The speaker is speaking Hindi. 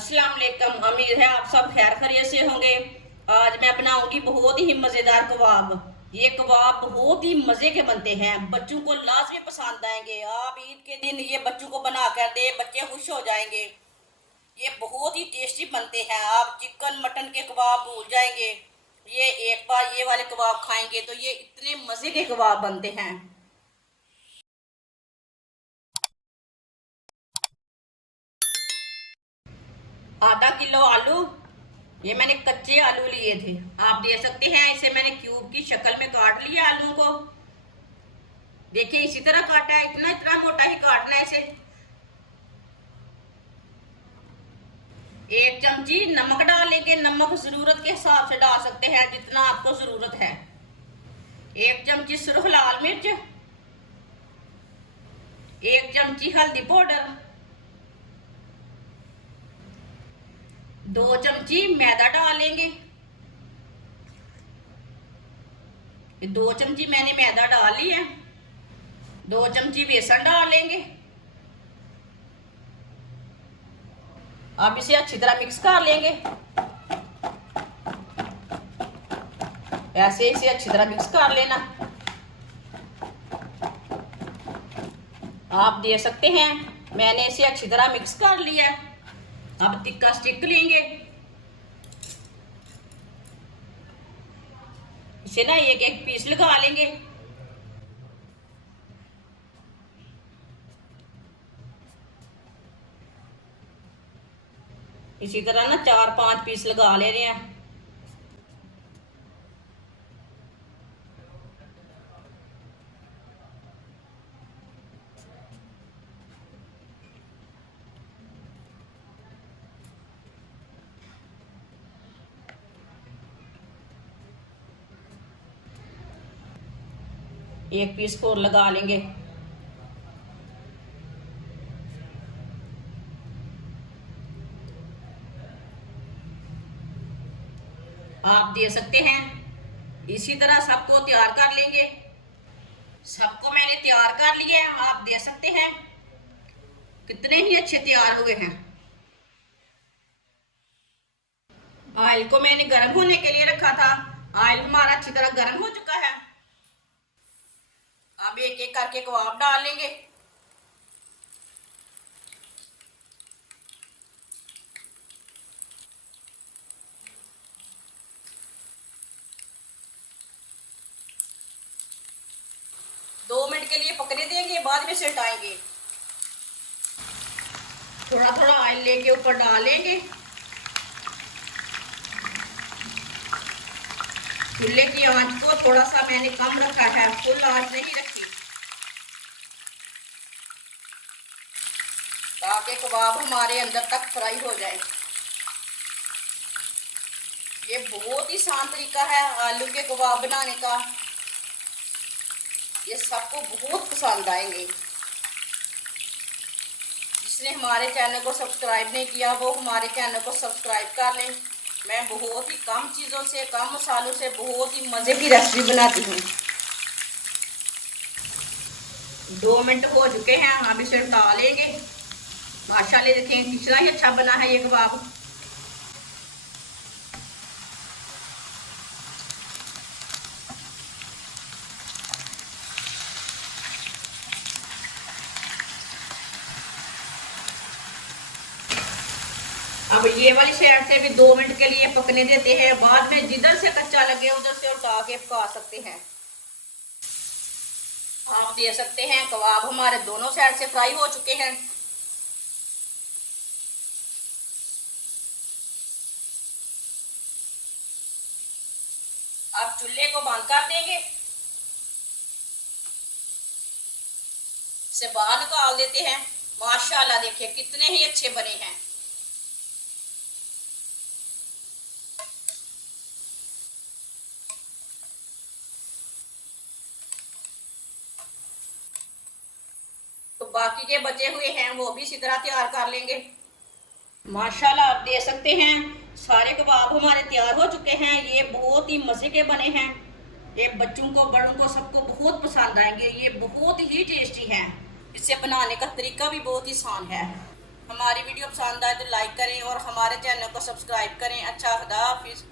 अस्सलाम वालेकुम। उम्मीद है आप सब खैर खैरियत से होंगे। आज मैं बनाऊंगी बहुत ही मज़ेदार कबाब। ये कबाब बहुत ही मज़े के बनते हैं, बच्चों को लाजमी पसंद आएंगे। आप ईद के दिन ये बच्चों को बना कर दे, बच्चे खुश हो जाएंगे। ये बहुत ही टेस्टी बनते हैं, आप चिकन मटन के कबाब भूल जाएंगे। ये एक बार ये वाले कबाब खाएंगे तो ये इतने मज़े के कबाब बनते हैं। आधा किलो आलू, ये मैंने कच्चे आलू लिए थे, आप दे सकते हैं। इसे मैंने क्यूब की शक्ल में काट लिया आलू को। देखिए इसी तरह काटा है, इतना इतना मोटा ही काटना है इसे। एक चमची नमक डालेंगे, नमक जरूरत के हिसाब से डाल सकते हैं जितना आपको जरूरत है। एक चमची सुरख लाल मिर्च, एक चमची हल्दी पाउडर, 2 चमची मैदा डालेंगे। 2 चमची मैंने मैदा डाल ली है। 2 चमची बेसन डालेंगे। अब इसे अच्छी तरह मिक्स कर लेंगे। ऐसे इसे अच्छी तरह मिक्स कर लेना। आप दे सकते हैं, मैंने इसे अच्छी तरह मिक्स कर लिया। अब तिक्का स्टिक लेंगे, इसे ना एक एक पीस लगा लेंगे। इसी तरह ना 4-5 पीस लगा ले रहे हैं। एक पीस और लगा लेंगे। आप दे सकते हैं, इसी तरह सबको तैयार कर लेंगे। सबको मैंने तैयार कर लिया है, आप दे सकते हैं। कितने ही अच्छे तैयार हुए हैं। ऑयल को मैंने गर्म होने के लिए रखा था। ऑयल हमारा अच्छी तरह गर्म हो चुका है। अब एक एक करके कबाब डाल लेंगे। दो मिनट के लिए पकने देंगे, बाद में सिलटाएंगे। थोड़ा थोड़ा ऑयल लेके ऊपर डालेंगे। चूल्हे की आंच को थोड़ा सा मैंने कम रखा है, फुल आंच नहीं रखी, ताकि कबाब हमारे अंदर तक फ्राई हो जाए। ये बहुत ही आसान तरीका है आलू के कबाब बनाने का। ये सबको बहुत पसंद आएंगे। जिसने हमारे चैनल को सब्सक्राइब नहीं किया वो हमारे चैनल को सब्सक्राइब कर लें। मैं बहुत ही कम चीज़ों से, कम मसालों से बहुत ही मज़े की रेसिपी बनाती हूँ। 2 मिनट हो चुके हैं, हम इसे उतार लेंगे। माशाल्लाह देखें कितना ही अच्छा बना है ये कबाब। अब ये वाली साइड से भी 2 मिनट के लिए पकने देते हैं, बाद में जिधर से कच्चा लगे उधर से उठा के पका सकते हैं। आप दे सकते हैं, कबाब हमारे दोनों साइड से फ्राई हो चुके हैं। अब चूल्हे को बंद कर देंगे, इसे बाहर निकाल देते हैं। माशाल्लाह देखिए कितने ही अच्छे बने हैं। तो बाकी के बचे हुए हैं वो भी इसी तरह तैयार कर लेंगे। माशाल्लाह आप दे सकते हैं, सारे कबाब हमारे तैयार हो चुके हैं। ये बहुत ही मज़े के बने हैं। ये बच्चों को, बड़ों को, सबको बहुत पसंद आएंगे। ये बहुत ही टेस्टी हैं। इसे बनाने का तरीका भी बहुत ही आसान है। हमारी वीडियो पसंद आए तो लाइक करें और हमारे चैनल को सब्सक्राइब करें। अच्छा, खुदा हाफिज़।